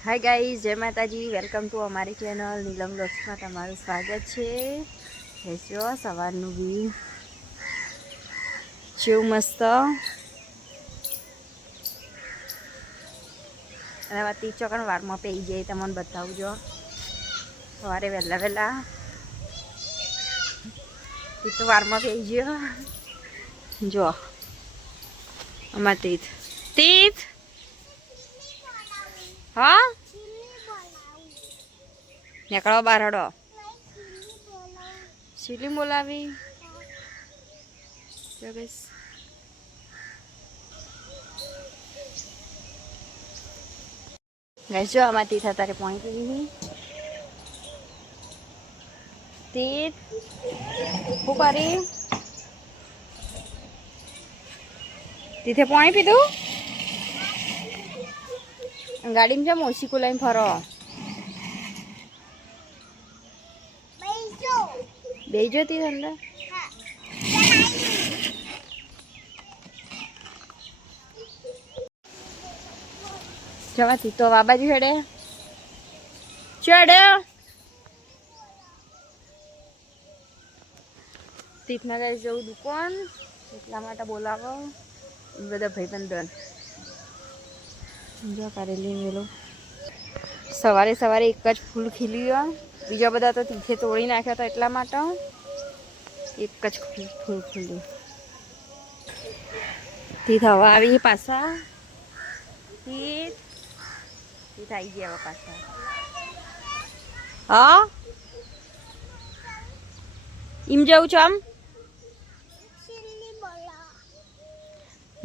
Hi guys, જય માતાજી. Welcome to અમારી ચેનલ નીલમ વ્લોગ્સમાં તમારું સ્વાગત છે. જો સવારનું વ્યૂ જેવું મસ્ત. અને વાત ચોકણ વારમાં પી જાય તમને બતાવું. જો સવારે વહેલા વહેલા તો વારમાં પી ગયો. જો અમાર તીથ તીથ હા નીકળો બાર હડો. સીલી બોલાવી ગાઈસ. જો આમાં તીથ તારે પાણી પીવી. તીથ શું કરી તીથે પાણી પીધું. ગાડીમાં જેમ ઓછી કુલાઈને ફરો. બેજો તીથ અંદર જવાથી તો આ બાજુ હેડે ચડે. તીથના ગાઈસ જવું દુકાન એટલા માટે બોલાવો બધા ભાઈબંધન. જો કારેલી મેલો સવારે સવારે એક જ ફૂલ ખીલી ગયો. બીજા બધા તો તીથે તોડી નાખ્યા હતા એટલા માટે એક જ ફૂલ ખીલ્યું. તીથ હવા આવી પાછા. તીથ તીથ આવી ગયા હવે પાછા. હા એમ જવું છું આમ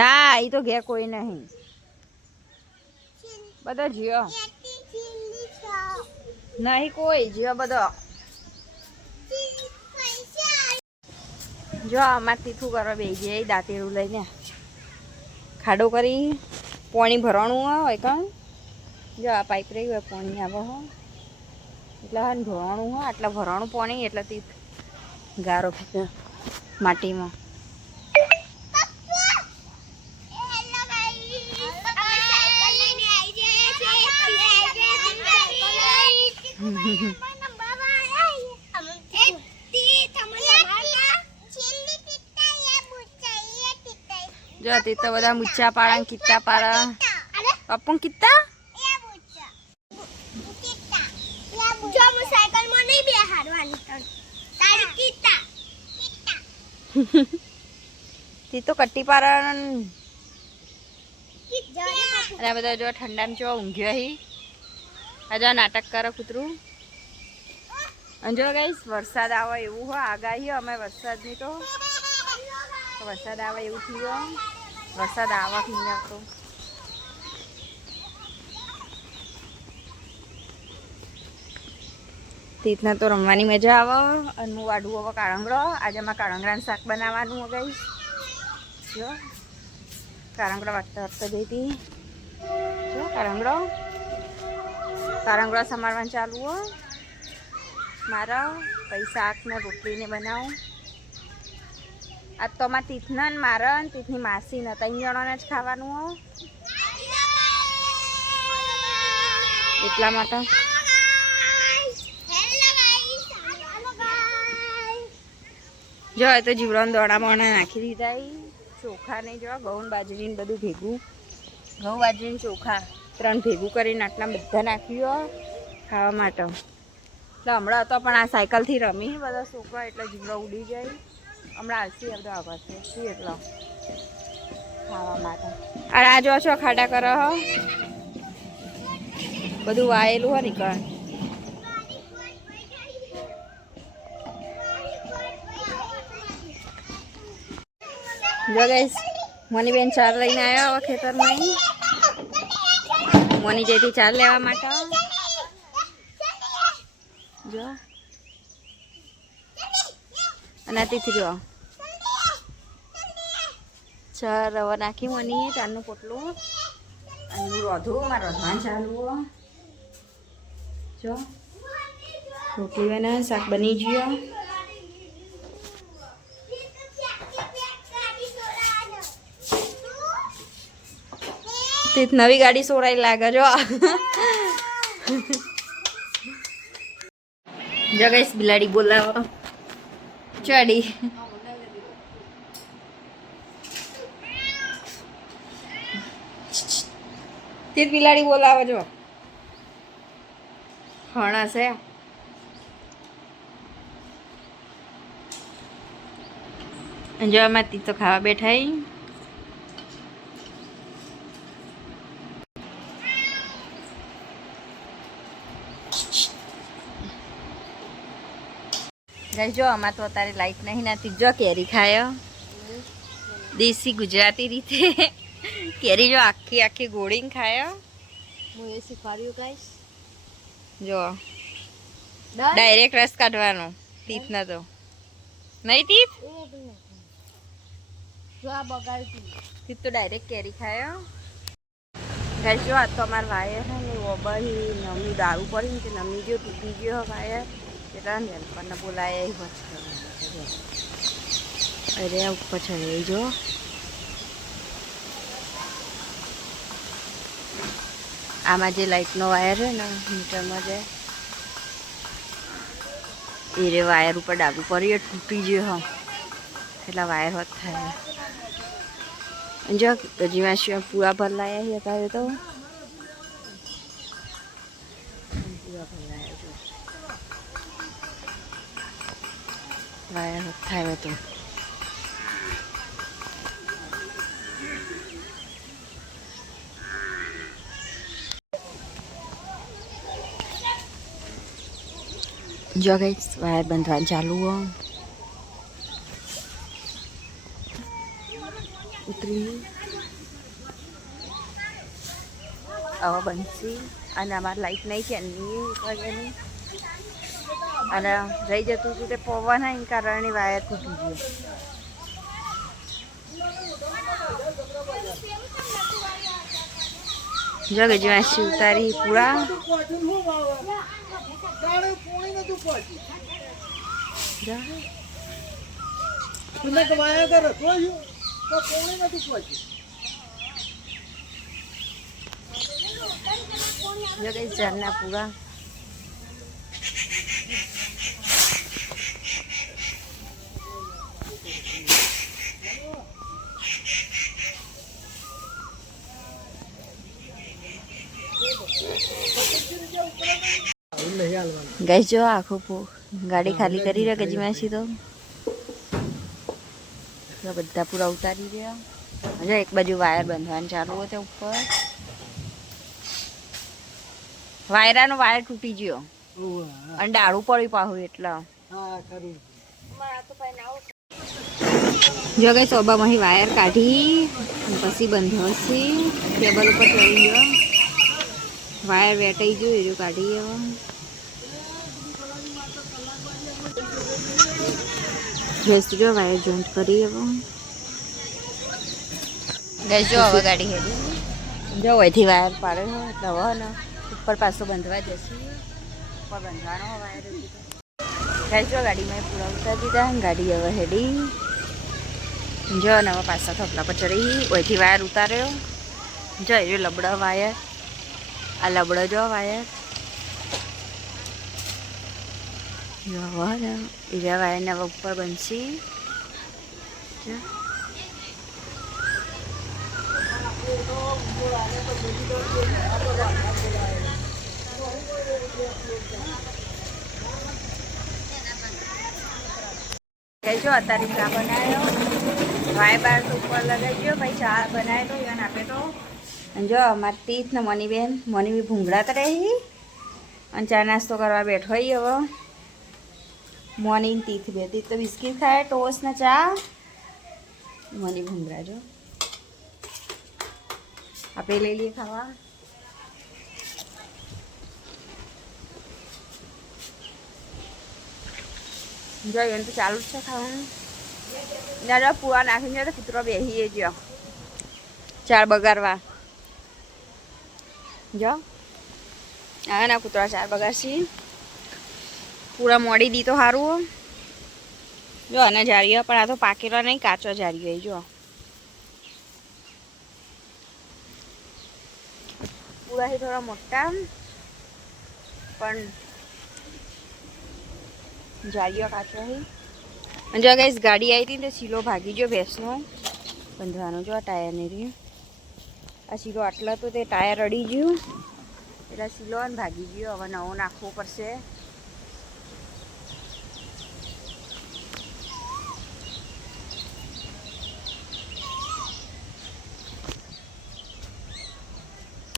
ના. એ તો ઘેર કોઈ નહીં, બધા જીઓ નહીં કોઈ જીઓ બધો. જો આમાં તીથું કરવા બે જાય દાંતેડું લઈને ખાડો કરી પાણી ભરવાનું હોય કાં. જો આ પાઇપ રહી હોય પાણી આવે હો એટલે હા ભરવાનું હોય. આટલા ભરવાનું પાણી એટલે તીથ ગારો માટીમાં. જો તે તો બધા મુચ્ચા પાડા કિત્તા પાડા અપણ કિત્તા. જો હું સાયકલ માં નહીં બેહાડવાની તારી કિત્તા તે તો કટ્ટી પાડા. અને બધા જો ઠંડામાં જો ઊંઘ્યો હી. આ જો નાટક કરે કૂતરું. અને જો ગાઈસ વરસાદ આવે એવું હોય આગાહી અમે વરસાદની તો વરસાદ આવે એવું થયું. વરસાદ આવા કે નહીં આવતો. તીથના તો રમવાની મજા આવે. અને હું વાડું હવે કાળંગડો. આજે અમારે કાળંગડાનું શાક બનાવવાનું હોય ગાઈસ. જો કાળંગડો વાટતા વાટતા જઈ હતી. જો કાળંગડો સમારવાનું ચાલુ હોય મારા. પછી શાક ને રોટલીને બનાવું. આજ તો અમારા તીથના ને મારા ને તીથની માસી ને 3 જણાને જ ખાવાનું હોય એટલા માટે. જો એ તો જીવડાને દોડામાં નાખી દીધા. ચોખા નહીં જો ઘઉં બાજરીને બધું ભેગું. ઘઉં બાજરીને ચોખા 3 ભેગું કરીને આટલા બધા નાખ્યું ખાવા માટે. એટલે હમણાં તો પણ આ સાયકલથી રમી બધા છોકરા એટલે જીવડા ઉડી જાય. હમણાં આલસી બધા આભાર છે એટલો ખાવા માટે. અને આ જો છો ખાડા કરો હો બધું વાયેલું હોય નીકળ. જો ગાઈસ મોની બેન ચાર લઈને આવ્યા હવે ખેતરમાં. મોની જઈથી ચાર લેવા માટે. જો અને તીથી જો ચાર રવા નાખી મોની ચારનું પોટલું. અને હું રોધું મારે રોધવાનું ચાલુ. જો રોટલી બને શાક બની ગયો. તીથ નવી ગાડી સોરાઈ લાગે જો. જો ગાઈસ બિલાડી બોલાવો ચડી તે બિલાડી બોલાવો જો હણા છે જો આમાં તી તો ખાવા બેઠા ગાઈસ જો આમાં તો અત્યારે લાઈટ નહીં નાતી જો કેરી ખાય દેશી ગુજરાતી રીતે કેરી જો આખી આખી ગોળીને ખાય હું એ શીખવાડ્યું ગાઈસ જો ડાયરેક્ટ રસ કાઢવાનો તીત ના તો નહીં તીત જો આ બગાડતી તીત તો ડાયરેક્ટ કેરી ખાય ગાઈસ જો આ તો અમારા વાયર હે ને ઓબહી નમી દારૂ પડી ને તે નમી ગયો તૂટી ગયો વાયર એટલા ને પણ બોલાય એ વચ અરે ઉપર ચડે જો આમાં જે લાઈટનો વાયર છે ને મીટરમાં જે એ રે વાયર ઉપર ડાબુ પડી તૂટી ગયો હા એટલા વાયર હોત થાય જો ગજીમાં શું પૂરા ભરલાયા છે અત્યારે તો પૂરા ભરલાયા જો વાયર હોત થાય તો જો ગાઈસ વાયર બંધવાનું ચાલુ હો ઉતરી હવે બનશી અને અમારે લાઈટ નહીં કે નહીં વગેરેની અને રહી જતું હતું તે પવન હોય એના કારણે વાયર તૂટી ગયો જો ગજવાસી ઉતારી પૂરા ઝરના પૂરા ગઈ જો આખું ગાડી ખાલી કરી રહ્યા ગજીમાસી તો બધા પૂરા ઉતારી રહ્યા જો એક બાજુ વાયર બાંધવાનું ચાલુ હોય ઉપર વાયરાનો વાયર તૂટી ગયો અને ડાળું પડ્યું પાહું એટલા જો ગઈ સોબામાં વાયર કાઢી પછી બંધાવશી ટેબલ ઉપર ચડી ગયો વાયર વેટાઈ ગયું એરું કાઢી હવે જો વાયર જોઈન્ટ કરી હવે જો હવે ગાડી હેડી જો અહીંથી વાયર પાડે એટલે હવે ને ઉપર પાછો બંધવા જશે ઉપર બંધવાનો વાયર જો ગાડીમાં પૂરા ઉતારી દીધા ગાડી હવે હેડી જો ને હવે પાછા થપલા પર ચડી અહીંથી વાયર ઉતાર્યો જો એ લબડો વાયર આ લબડો જો વાયર જો હવે એરા વાયરને હવે ઉપર બનશી જો અત્યારે ચા બનાવ્યો વાય બાર તો ઉપર લગાવી ગયો ભાઈ ચા બનાવે તો એને આપે તો જો અમારી તીત ને મનીબેન મની ભૂંગળા રહી અને ચા નાસ્તો કરવા બેઠો હવે મોર્નિંગ તીત બે તીત તો બિસ્કીટ ખાય ટોસ્ટ ને ચા મની ભૂંગળા જો આપણે લઈ લઈએ ખાવા જો એને તો ચાલુ જ છે ખાવાનું દાદા પૂરા નાખીને તો કૂતરો બેસીએ જો ચાર બગાડવા જો હા ના કૂતરા ચાર બગાડશી પૂરા મોડી દી તો સારું જો અને જારીઓ પણ આ તો પાકેલો નહીં કાચો જારીઓ જો પૂરા થોડા મોટા પણ જાળીઓ કાચો હે. અને જો ગાઈસ ગાડી આવી હતી ને તો શીલો ભાગી ગયો ભેંસનો બંધવાનો. જો આ ટાયરને રહ્યું આ શીલો આટલા તો તે ટાયર અડી ગયું એટલે શીલો ને ભાગી ગયો. હવે નવો નાખવો પડશે.